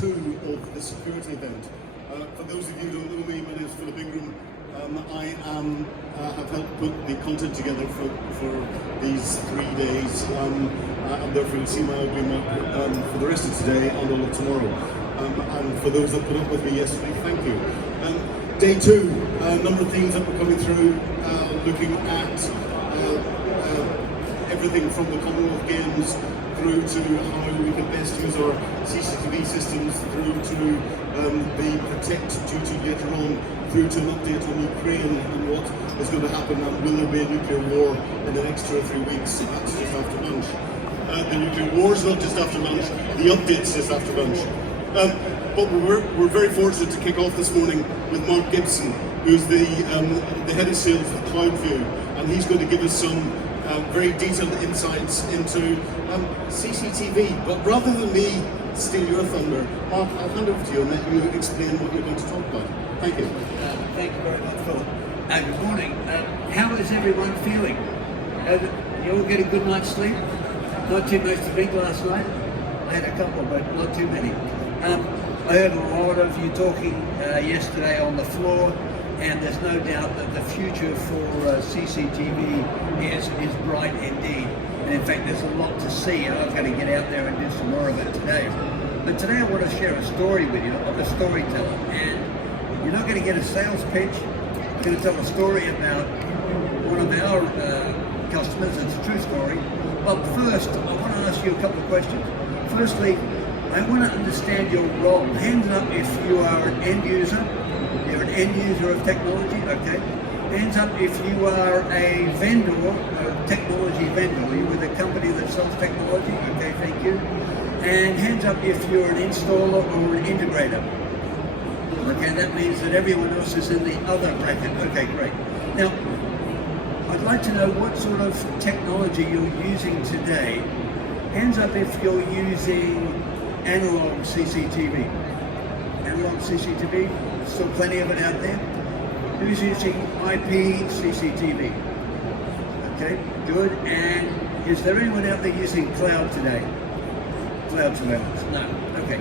two of the security event. For those of you who don't know me, my name is Philip Ingram. I have helped put the content together for these 3 days, and therefore you'll see my ugly mug for the rest of today and all of tomorrow. And for those that put up with me yesterday, thank you. Day two, a number of things that were coming through, looking at everything from the Commonwealth Games through to how we can best use our CCTV systems, through to the Protect duty later on, through to an update on Ukraine and what is going to happen, and will there be a nuclear war in the next 2 or 3 weeks. That's just after lunch. The nuclear war is not just after lunch, the update's just after lunch. But we're very fortunate to kick off this morning with Mark Gibson, who's the head of sales of CloudView, and he's going to give us some very detailed insights into CCTV. But rather than me steal your thunder, Mark, I'll hand over to you and let you explain what you're going to talk about. Thank you. Thank you very much, Phil. Good morning. How is everyone feeling? You all get a good night's sleep? Not too much to drink last night? I had a couple, but not too many. I heard a lot of you talking yesterday on the floor, and there's no doubt that the future for CCTV is bright indeed. And in fact, there's a lot to see, and I've got to get out there and do some more of it today. But today I want to share a story with you. I'm a storyteller, and you're not going to get a sales pitch. I'm going to tell a story about one of our customers. It's a true story. But first, I want to ask you a couple of questions. Firstly, I want to understand your role. Hands up if you are an end user. You're an end user of technology, okay? Hands up if you are a vendor, a technology vendor. You're with a company that sells technology, okay, thank you. And hands up if you're an installer or an integrator. Okay, that means that everyone else is in the other bracket. Okay, great. Now, I'd like to know what sort of technology you're using today. Hands up if you're using analog CCTV. Analog CCTV, still plenty of it out there. Who's using IP CCTV? Okay, good. And is there anyone out there using cloud today? Cloud surveillance? No. Okay.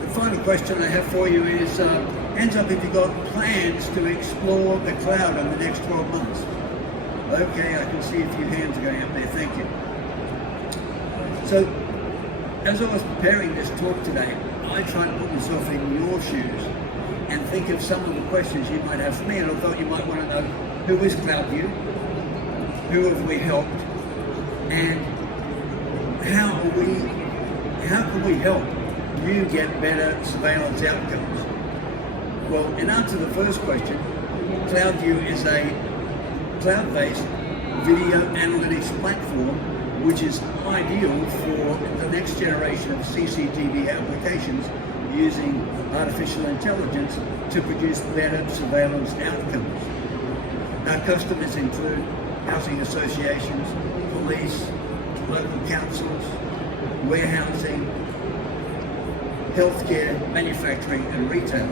The final question I have for you is, hands up if you've got plans to explore the cloud in the next 12 months. Okay, I can see a few hands going up there, thank you. So, as I was preparing this talk today, I tried to put myself in your shoes and think of some of the questions you might have for me, and I thought you might want to know, who is CloudView? Who have we helped? And how can we help you get better surveillance outcomes? Well, in answer to the first question, CloudView is a cloud-based video analytics platform which is ideal for the next generation of CCTV applications using artificial intelligence to produce better surveillance outcomes. Our customers include housing associations, police, local councils, warehousing, healthcare, manufacturing and retail.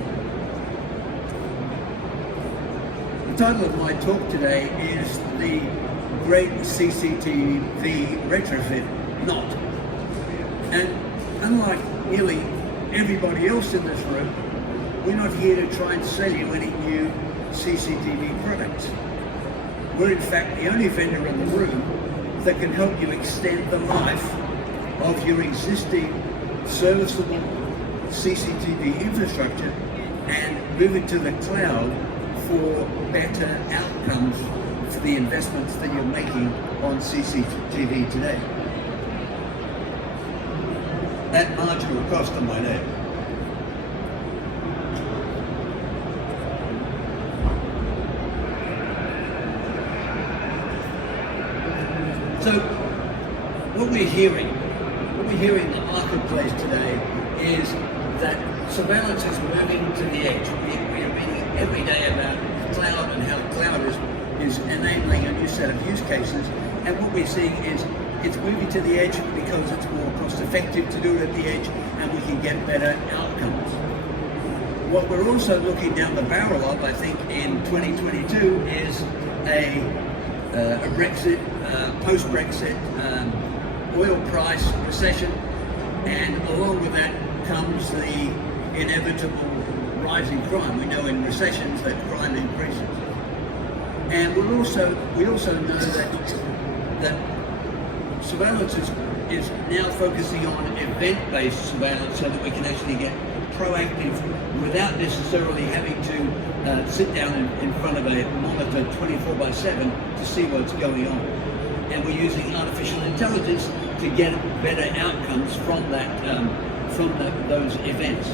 The title of my talk today is the Great CCTV Retrofit Not. And unlike nearly everybody else in this room, we're not here to try and sell you any new CCTV products. We're in fact the only vendor in the room that can help you extend the life of your existing serviceable CCTV infrastructure and move it to the cloud for better outcomes for the investments that you're making on CCTV today. At marginal cost, I might add. So, what we're hearing in the marketplace today is that surveillance is moving to the edge. We're reading every day about cloud and how cloud is enabling a new set of use cases, and what we're seeing is it's moving to the edge because it's more cost effective to do it at the edge and we can get better outcomes. What we're also looking down the barrel of, I think, in 2022 is a Brexit, post-Brexit oil price recession, and along with that comes the inevitable rise in crime. We know in recessions that crime increases. And we also know that surveillance is now focusing on event-based surveillance so that we can actually get proactive without necessarily having to sit down in front of a monitor 24/7 to see what's going on. And we're using artificial intelligence to get better outcomes from those events.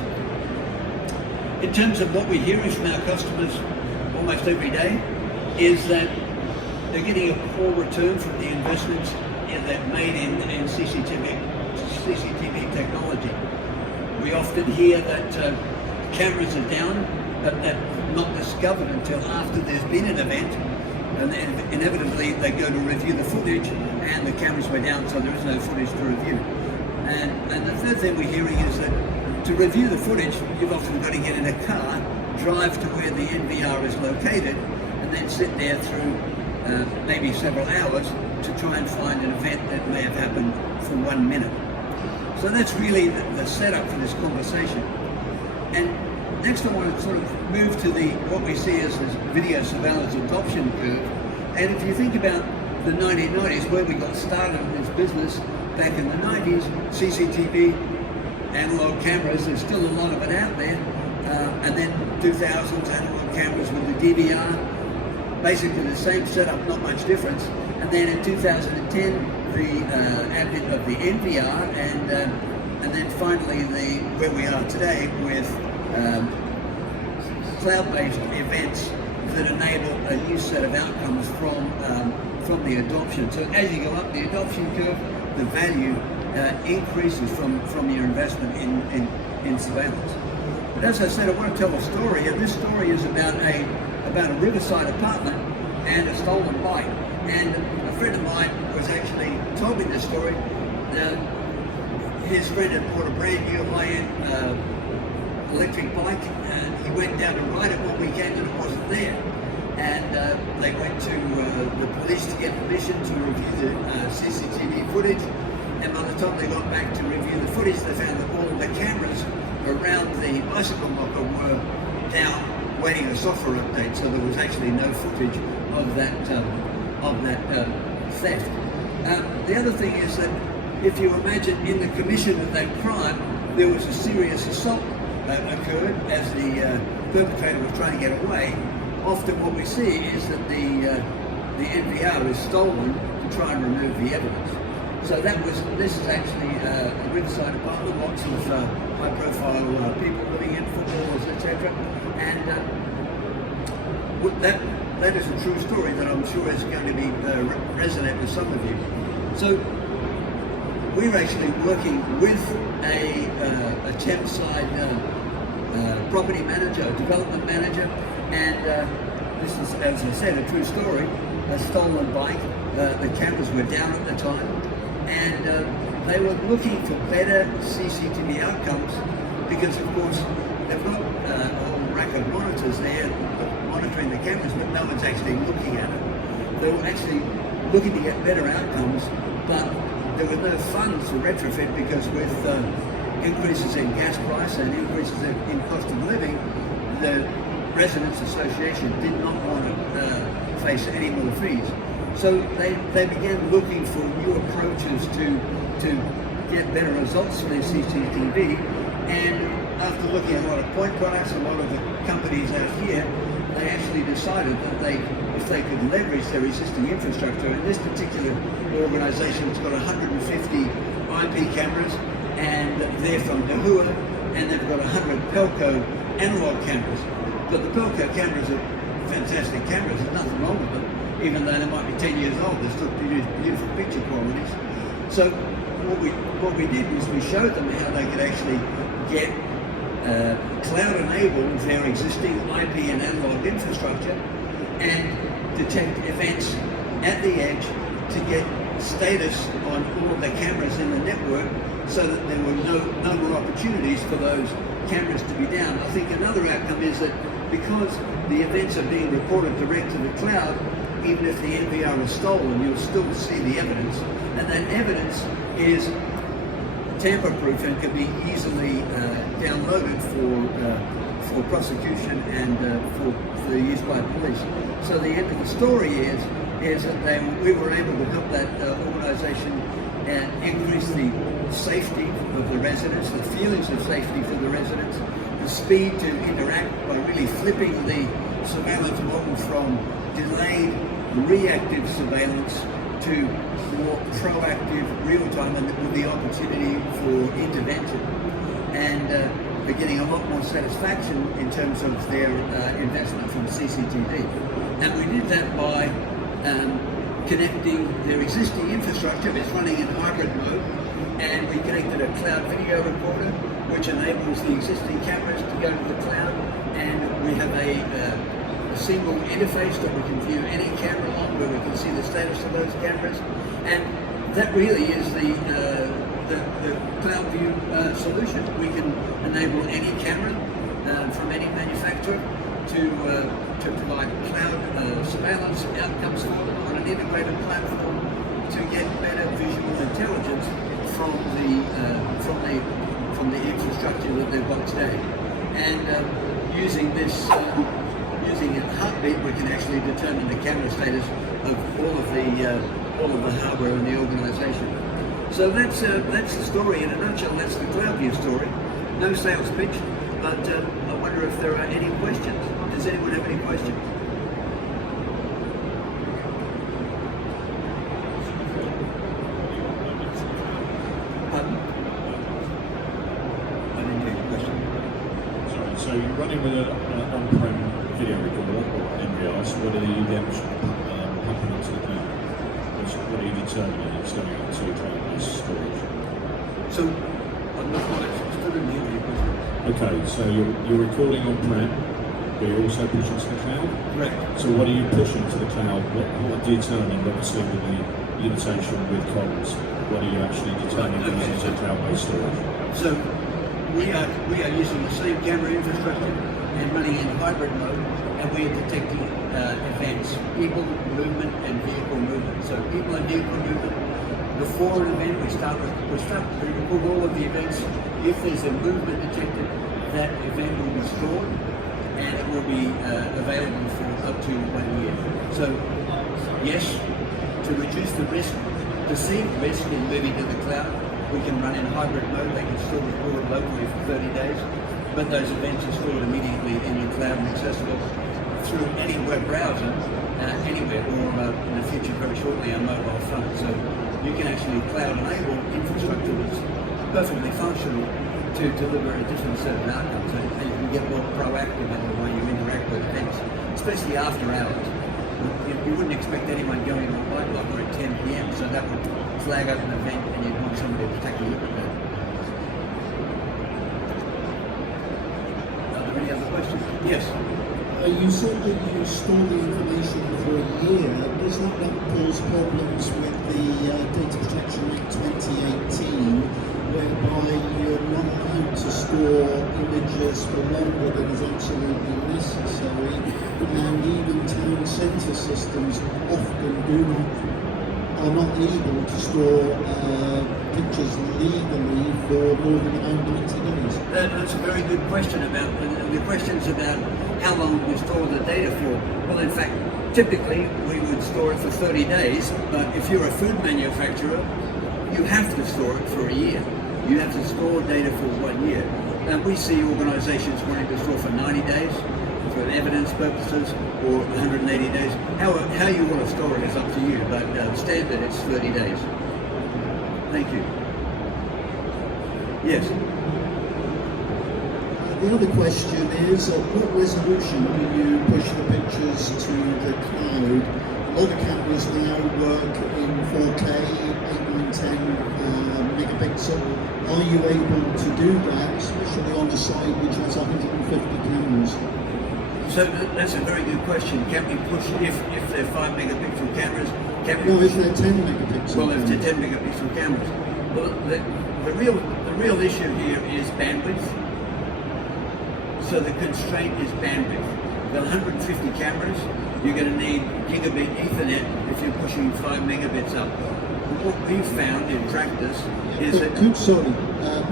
In terms of what we're hearing from our customers almost every day, is that they're getting a poor return from the investments they've made in CCTV technology. We often hear that cameras are down, but they're not discovered until after there's been an event, and then inevitably they go to review the footage and the cameras were down, so there is no footage to review. And the third thing we're hearing is that to review the footage, you've often got to get in a car, drive to where the NVR is located, and then sit there through maybe several hours to try and find an event that may have happened for 1 minute. So that's really the setup for this conversation. And next I want to sort of move to what we see as this video surveillance adoption curve. And if you think about the 1990s, where we got started in this business, back in the 90s, CCTV, analog cameras, there's still a lot of it out there. And then 2000s, analog cameras with the DVR, basically the same setup, not much difference. And then in 2010, the advent of the NVR, and then finally where we are today with cloud-based events that enable a new set of outcomes from the adoption. So as you go up the adoption curve, the value increases from your investment in surveillance. But as I said, I want to tell a story, and this story is about a Riverside apartment and a stolen bike. And a friend of mine was actually told me this story. His friend had bought a brand new high-end electric bike, and he went down to ride it one weekend and it wasn't there. And they went to the police to get permission to review the CCTV footage. And by the time they got back to review the footage, they found that all of the cameras around the bicycle locker were down, waiting a software update. So there was actually no footage of that theft. The other thing is that if you imagine in the commission of that crime, there was a serious assault occurred as the perpetrator was trying to get away. Often what we see is that the NVR is stolen to try and remove the evidence. So this is actually a Riverside apartment, lots of high-profile people living in, footballers, etc. And that is a true story that I'm sure is going to be resonate with some of you. So we're actually working with a Thameside property manager, a development manager, and this is, as I said, a true story. A stolen bike. The cameras were down at the time, and they were looking for better CCTV outcomes because, of course, they've got a whole rack of monitors there monitoring the cameras, but no one's actually looking at it. They were actually looking to get better outcomes, but there were no funds to retrofit because with increases in gas price and increases in cost of living, the Residents Association did not want to face any more fees. So they began looking for new approaches to get better results for their CCTV. And after looking at a lot of point products, a lot of the companies out here, they actually decided that if they could leverage their existing infrastructure, and this particular organization's got 150 IP cameras, and they're from Dahua, and they've got 100 Pelco analog cameras. But the Pelco cameras are fantastic cameras, there's nothing wrong with them, even though they might be 10 years old, they're still beautiful picture qualities. So what we did was we showed them how they could actually get cloud-enabled their existing IP and analog infrastructure and detect events at the edge to get status on all of the cameras in the network so that there were no more opportunities for those cameras to be down. I think another outcome is that because the events are being reported direct to the cloud, even if the NVR is stolen, you'll still see the evidence. And that evidence is tamper-proof and can be easily downloaded for prosecution and for use by police. So the end of the story is that we were able to help that organisation and increase the safety of the residents, the feelings of safety for the residents, the speed to interact by really flipping the surveillance model from delayed reactive surveillance to more proactive real-time and with the opportunity for intervention. And they're getting a lot more satisfaction in terms of their investment from CCTV. And we did that by connecting their existing infrastructure. It's running in hybrid mode, and we connected a cloud video recorder which enables the existing cameras to go to the cloud, and we have a single interface that we can view any camera on, where we can see the status of those cameras. And that really is the cloud view solution. We can enable any camera from any manufacturer to provide cloud surveillance outcomes for them on an integrated platform to get better visual intelligence from the infrastructure that they've got today. And using this, using a heartbeat, we can actually determine the camera status of all of the hardware in the organisation. So that's the story in a nutshell. That's the CloudView story. No sales pitch, but I wonder if there are any questions. Does anyone have any questions? I didn't hear your question. Sorry, so you're running with an on-prem video recorder or NVR, so what are you pumping into the cloud? What are you determining it's going into cloud-based storage? So, I'm not quite still didn't hear your question. Okay, so you're recording on-prem, but you're also pushing to the cloud? Correct. So what are you pushing to the cloud? What determining, obviously, with the limitation with comms, what are you actually determining using cloud-based storage? So we are using the same camera infrastructure and running in hybrid mode, and we are detecting events, people movement and vehicle movement. So people and vehicle movement. Before an event, we record all of the events. If there's a movement detected, that event will be stored and it will be available for up to 1 year. So yes, to reduce the risk, perceived risk in moving to the cloud, we can run in hybrid mode. They can still record locally for 30 days, but those events are stored immediately in your cloud and accessible through any web browser, anywhere, or in the future, very shortly, on mobile phone. So you can actually cloud enable infrastructure that's perfectly functional to deliver a different set of outcomes. And you can get more proactive in the way you interact with events, especially after hours. You wouldn't expect anyone going on a light locker at 10 p.m, so that would flag up an event and you'd want somebody to take a look at that. Are there any other questions? Yes. You said that you store the information for a year. Does that then cause problems with the Data Protection Act 2018, whereby you're not allowed to store images for longer than is absolutely necessary, and even town centre systems often are not able to store pictures legally for more than 90 days? That's a very good question about, the question's about how long we store the data for. Well, in fact, typically we would store it for 30 days, but if you're a food manufacturer, you have to store it for a year. You have to store data for 1 year. And we see organizations wanting to store for 90 days, for evidence purposes, or 180 days. How you want to store it is up to you, but standard it's 30 days. Thank you. Yes? The other question is, at what resolution do you push the pictures to the cloud? A lot of cameras now work in 4K, 8, 9, 10 megapixel. Are you able to do that, especially on a site which has 150 cameras? So that's a very good question. Can we push, if they're 5 megapixel cameras, can we No, push? if they're 10 megapixel Well, if cameras. they're 10 megapixel cameras. Well, the real issue here is bandwidth. So the constraint is bandwidth. The 150 cameras, you're going to need gigabit Ethernet if you're pushing 5 megabits up. What we've found in practice Sorry,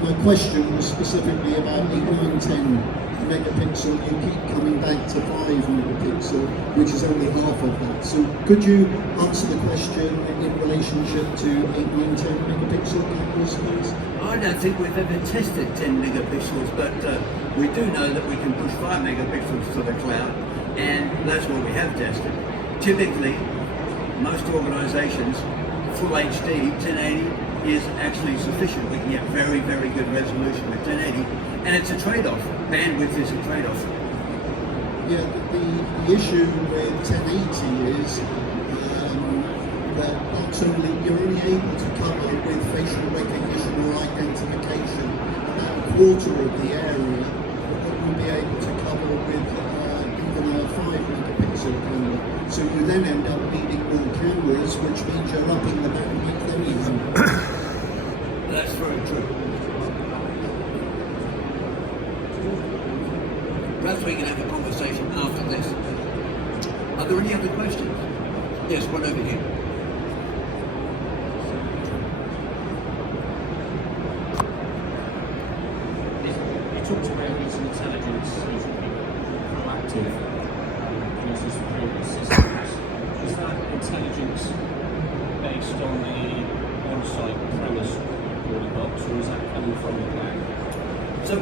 my question was specifically about 8, 9, 10 megapixel. You keep coming back to 5 megapixel, which is only half of that. So could you answer the question in relationship to 8, 9, 10 megapixel cameras, please? I don't think we've ever tested 10 megapixels, but we do know that we can push 5 megapixels to the cloud, and that's what we have tested. Typically, most organisations, full HD 1080 is actually sufficient. We can get very, very good resolution with 1080, and it's a trade-off. Bandwidth is a trade-off. Yeah, the issue with 1080 is that you're only able to cover with facial recognition or identification about a quarter of the area that you'll be able to cover with even a 5 megapixel camera. So you then end up needing more cameras, which means you're upping the bandwidth anyhow. That's very true. Perhaps we can have a conversation after this. Are there any other questions? Yes, one over here. You talked about using intelligence as proactive versus previous systems. Is that intelligence based on the on-site premise recording box, or is that coming from the cloud? So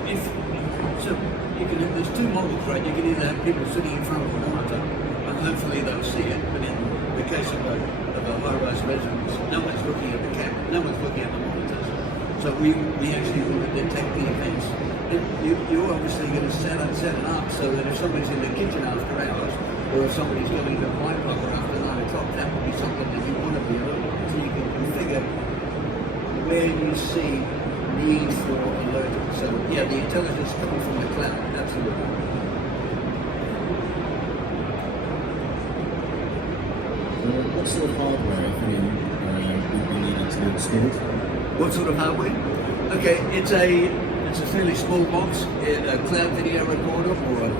you can have, there's two models, right? You can either have people sitting in front of a monitor, and hopefully they'll see it, but in the case of a high-rise residence, no one's looking at the camera, no one's looking at the monitors. So we actually want to detect the events. And you're obviously going to set it up so that if somebody's in the kitchen after hours, or if somebody's going to the pipe plugger after 9 o'clock, that would be something that you want to be alert on. So you can configure where you see need for alerting. So yeah, the intelligence coming from the cloud, absolutely. What sort of hardware, if any, would be needed to be installed? What sort of hardware? Okay, it's a fairly small box, a cloud video recorder or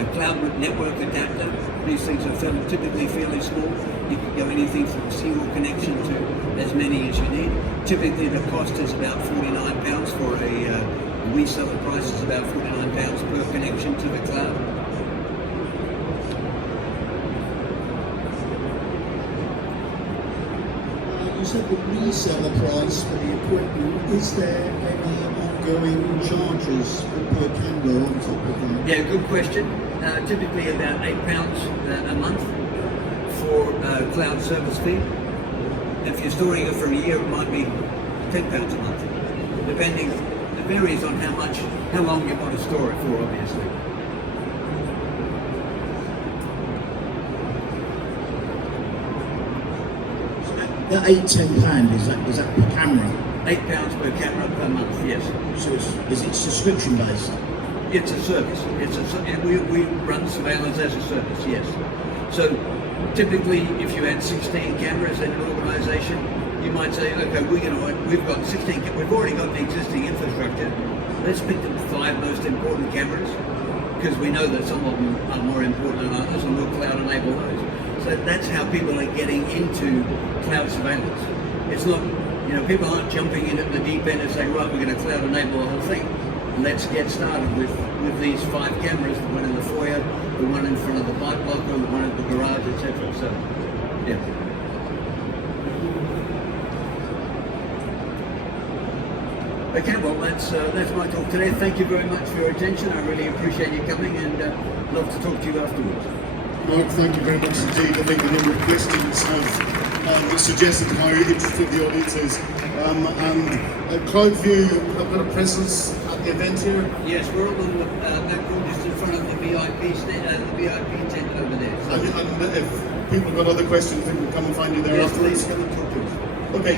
a cloud network adapter. These things are typically fairly small. You can go anything from a single connection to as many as you need. Typically the cost is about £49 for a reseller price is about £49 per connection to the cloud. You said the reseller price for the equipment. Is there any ongoing charges per camera on top of that? Yeah, good question. Typically about £8 a month for cloud service fee. If you're storing it for a year, it might be £10 a month, depending. It varies on how long you want to store it for, obviously. That £8-10 is that per camera? £8 per camera per month, yes. So is it subscription based? It's a service. We run surveillance as a service, yes. So typically, if you had 16 cameras in an organisation, you might say, okay, we've got 16. We've already got the existing infrastructure. Let's pick the 5 most important cameras because we know that some of them are more important than others, and we'll cloud enable those. So that's how people are getting into cloud surveillance. It's not, people aren't jumping in at the deep end and saying, right, we're going to cloud enable the whole thing. Let's get started with these 5 cameras, the one in the foyer, the one in front of the bike locker, the one at the garage, etc. So, yeah. Okay, well, that's my talk today. Thank you very much for your attention. I really appreciate you coming, and love to talk to you afterwards. Mark, thank you very much indeed. I think the number of questions have suggested how interested the audience is. And CloudView have got a presence at the event here. Yes, we're all on that room just in front of the VIP tent over there. So And if people have got other questions, they can come and find you there yes, afterwards. please come and talk to us. Okay.